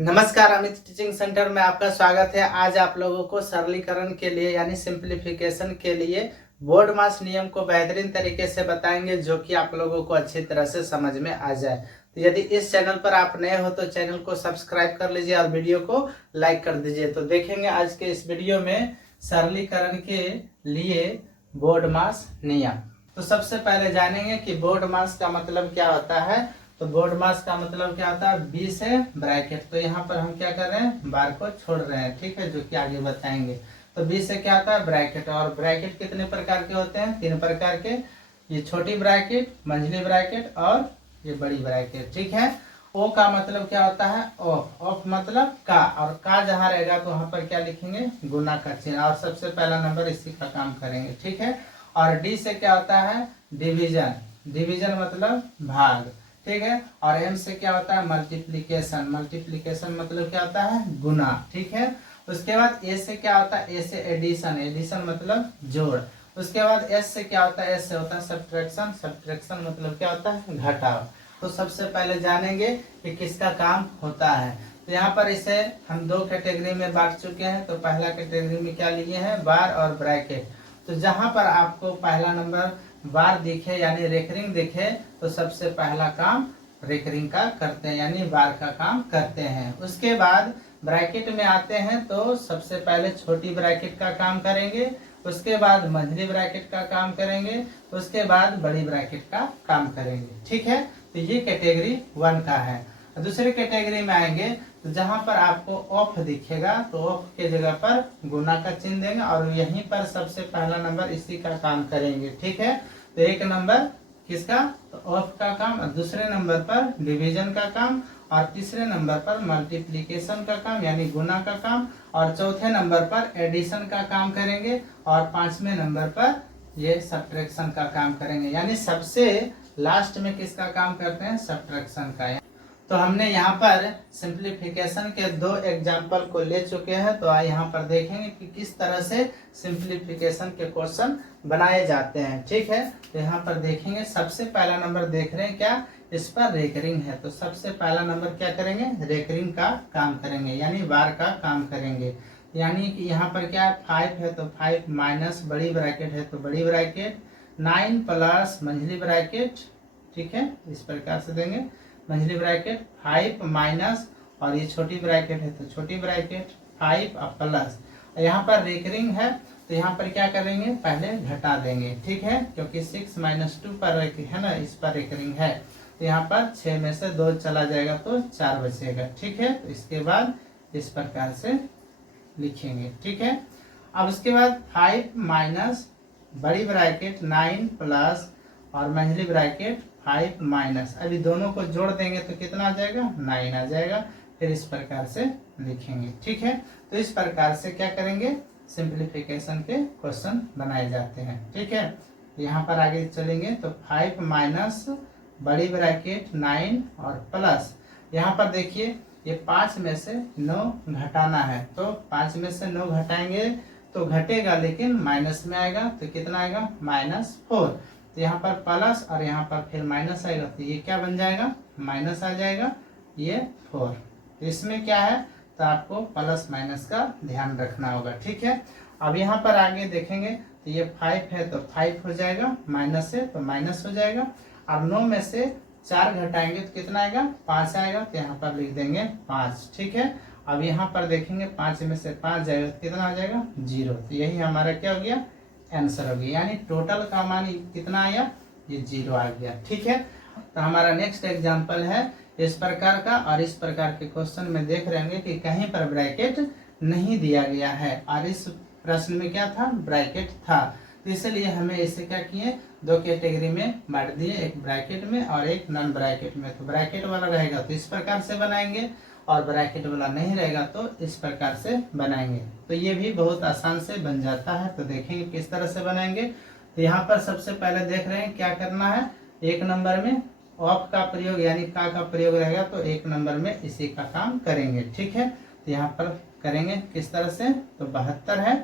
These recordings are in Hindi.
नमस्कार, अमित टीचिंग सेंटर में आपका स्वागत है। आज आप लोगों को सरलीकरण के लिए यानी सिंप्लीफिकेशन के लिए बोर्ड मास नियम को बेहतरीन तरीके से बताएंगे, जो कि आप लोगों को अच्छी तरह से समझ में आ जाए। तो यदि इस चैनल पर आप नए हो तो चैनल को सब्सक्राइब कर लीजिए और वीडियो को लाइक कर दीजिए। तो देखेंगे आज के इस वीडियो में सरलीकरण के लिए बोर्ड मास नियम। तो सबसे पहले जानेंगे कि बोर्ड मास का मतलब क्या होता है। तो बोर्ड मास का मतलब क्या होता है, 20 है ब्रैकेट। तो यहाँ पर हम क्या कर रहे हैं, बार को छोड़ रहे हैं, ठीक है, जो कि आगे बताएंगे। तो 20 से क्या होता है, ब्रैकेट। और ब्रैकेट कितने प्रकार के होते हैं, 3 प्रकार के। ये छोटी ब्रैकेट, मंझली ब्रैकेट और ये बड़ी ब्रैकेट, ठीक है। ओ का मतलब क्या होता है, ऑफ। ऑफ मतलब का, और का जहाँ रहेगा तो वहां पर क्या लिखेंगे, गुना का चिन्ह, और सबसे पहला नंबर इसी का काम करेंगे, ठीक है। और डी से क्या होता है, डिवीजन। डिवीजन मतलब भाग, ठीक है। और एम से क्या होता है, मल्टीप्लीकेशन। मल्टीप्लीकेशन मतलब क्या होता है, गुना, ठीक है। उसके बाद ए से क्या होता है, ए से एडिशन। एडिशन मतलब जोड़। उसके बाद एस से क्या होता है, एस से होता है सब्ट्रैक्शन। सब्ट्रैक्शन मतलब क्या होता है, घटाव। तो सबसे पहले जानेंगे कि किसका काम होता है। तो यहाँ पर इसे हम 2 कैटेगरी में बांट चुके हैं। तो पहला कैटेगरी में क्या लिए हैं, बार और ब्रैकेट। तो जहां पर आपको पहला नंबर बार दिखे यानी रेकरिंग दिखे, तो सबसे पहला काम रेकरिंग का करते हैं यानी बार का काम करते हैं। उसके बाद ब्रैकेट में आते हैं तो सबसे पहले छोटी ब्रैकेट का काम करेंगे, उसके बाद मंझली ब्रैकेट का काम करेंगे, उसके बाद बड़ी ब्रैकेट का काम करेंगे, ठीक है। तो ये कैटेगरी 1 का है। दूसरे कैटेगरी में आएंगे तो जहां पर आपको ऑफ दिखेगा तो ऑफ के जगह पर गुना का चिन्ह देंगे और यहीं पर सबसे पहला नंबर इसी का काम करेंगे, ठीक है। तो एक नंबर किसका, तो ऑफ का काम, और दूसरे नंबर पर डिवीजन का काम, और तीसरे नंबर पर मल्टीप्लीकेशन का काम यानी गुना का काम, और चौथे नंबर पर एडिशन का काम करेंगे, और 5वें नंबर पर ये सब्ट्रैक्शन का काम करेंगे। यानी सबसे लास्ट में किसका काम करते हैं, सब्ट्रैक्शन का। तो हमने यहाँ पर सिंप्लीफिकेशन के 2 एग्जाम्पल को ले चुके हैं। तो यहाँ पर देखेंगे कि किस तरह से सिंप्लीफिकेशन के क्वेश्चन बनाए जाते हैं, ठीक है। तो यहाँ पर देखेंगे, सबसे पहला नंबर देख रहे हैं क्या, इस पर रेकरिंग है। तो सबसे पहला नंबर क्या करेंगे, रेकरिंग का काम करेंगे यानी बार का काम करेंगे। यानी कि यहाँ पर क्या है, 5 है तो 5 माइनस बड़ी ब्रैकेट है तो बड़ी ब्रैकेट, 9 प्लस मंझली ब्रैकेट, ठीक है, इस प्रकार से देंगे। मंझली ब्रैकेट 5 माइनस, और ये छोटी ब्रैकेट है तो छोटी ब्रैकेट 5 और प्लस। यहाँ पर रेकरिंग है तो यहाँ पर क्या करेंगे, पहले घटा देंगे, ठीक है, क्योंकि 6 - 2 पर है ना, इस पर रेकरिंग है। तो यहाँ पर 6 में से 2 चला जाएगा तो 4 बचेगा, ठीक है। तो इसके बाद इस प्रकार से लिखेंगे, ठीक है। अब उसके बाद 5 माइनस बड़ी ब्रैकेट 9 प्लस और मंझली ब्रैकेट 5 माइनस, अभी दोनों को जोड़ देंगे तो कितना आ जाएगा, 9 आ जाएगा। फिर इस प्रकार से लिखेंगे, ठीक है। तो इस प्रकार से क्या करेंगे, सिंप्लीफिकेशन के क्वेश्चन बनाए जाते हैं, ठीक है। यहाँ पर आगे चलेंगे तो 5 माइनस बड़ी ब्रैकेट 9 और प्लस, यहाँ पर देखिए ये 5 में से 9 घटाना है। तो 5 में से 9 घटाएंगे तो घटेगा लेकिन माइनस में आएगा, तो कितना आएगा, -4। तो यहाँ पर प्लस और यहाँ पर फिर माइनस आएगा, तो ये क्या बन जाएगा, माइनस आ जाएगा, ये 4। तो इसमें क्या है, तो आपको प्लस माइनस का ध्यान रखना होगा, ठीक है। अब यहाँ पर आगे देखेंगे तो ये 5 है तो 5 हो जाएगा, माइनस है तो माइनस हो जाएगा। अब 9 में से 4 घटाएंगे तो कितना आएगा, 5 आएगा, तो यहाँ पर लिख देंगे 5, ठीक है। अब यहाँ पर देखेंगे 5 में से 5 जाएगा तो कितना आ जाएगा, 0। तो यही हमारा क्या हो गया, आंसर हो गया, यानी टोटल का मान कितना आया, ये 0 आ गया, ठीक है। तो हमारा नेक्स्ट एग्जांपल है इस प्रकार का, और इस प्रकार के क्वेश्चन में देख रहे होंगे कि कहीं पर ब्रैकेट नहीं दिया गया है, और इस प्रश्न में क्या था, ब्रैकेट था। तो इसलिए हमें इसे क्या किए, 2 कैटेगरी में बांट दिए, एक ब्रैकेट में और एक नॉन ब्रैकेट में। तो ब्रैकेट वाला रहेगा तो इस प्रकार से बनाएंगे, और ब्रैकेट वाला नहीं रहेगा तो इस प्रकार से बनाएंगे। तो ये भी बहुत आसान से बन जाता है। तो देखेंगे किस तरह से बनाएंगे। तो यहाँ पर सबसे पहले देख रहे हैं क्या करना है, एक नंबर में ऑफ का प्रयोग यानी का प्रयोग रहेगा, तो एक नंबर में इसी का काम करेंगे, ठीक है। तो यहाँ पर करेंगे किस तरह से, तो 72 है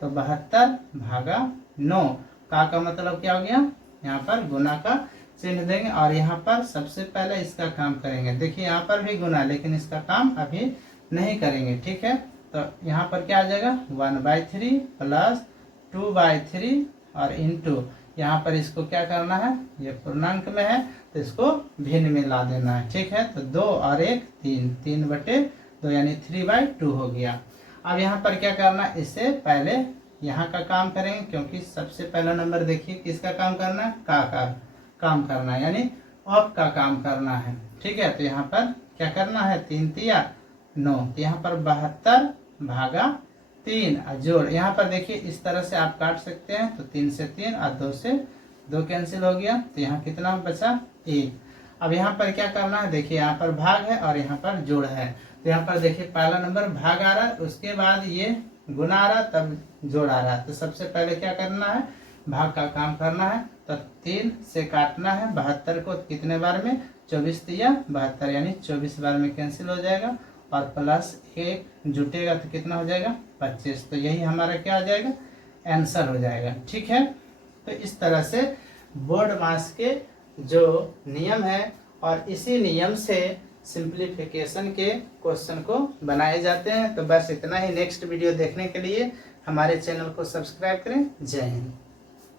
तो 72 भागा 9, का मतलब क्या हो गया, यहाँ पर गुना का चिन्ह देंगे और यहाँ पर सबसे पहले इसका काम करेंगे। देखिए यहाँ पर भी गुना, लेकिन इसका काम अभी नहीं करेंगे, ठीक है। तो यहाँ पर क्या आ जाएगा 1/3 प्लस 2/3 और इंटू यहाँ पर इसको क्या करना है, ये पूर्णांक में है तो इसको भिन्न में ला देना है, ठीक है। तो 2 और 1 3, 3/2 यानी 3/2 हो गया। अब यहाँ पर क्या करना है, इससे पहले यहाँ का काम करेंगे, क्योंकि सबसे पहला नंबर देखिए किसका काम करना है, का काम करना है, यानी ऑफ का काम करना है, ठीक है। तो यहाँ पर क्या करना है, 3 तिया 9, तो यहाँ पर 72/3 जोड़, यहाँ पर देखिए इस तरह से आप काट सकते हैं। तो 3 से 3 और 2 से 2 कैंसिल हो गया, तो यहाँ कितना बचा 1। अब यहाँ पर क्या करना है, देखिए यहाँ पर भाग है और यहाँ पर जोड़ है। तो यहाँ पर देखिए पहला नंबर भाग आ रहा है, उसके बाद ये गुना आ रहा, तब जोड़ आ रहा है। तो सबसे पहले क्या करना है, भाग का काम करना है। तो 3 से काटना है 72 को, कितने बार में 24 तिया 72, यानी 24 बार में कैंसिल हो जाएगा और प्लस 1 जुटेगा तो कितना हो जाएगा 25। तो यही हमारा क्या हो जाएगा, आंसर हो जाएगा, ठीक है। तो इस तरह से बोर्ड मास के जो नियम है और इसी नियम से सिंप्लीफिकेशन के क्वेश्चन को बनाए जाते हैं। तो बस इतना ही। नेक्स्ट वीडियो देखने के लिए हमारे चैनल को सब्सक्राइब करें। जय हिंद।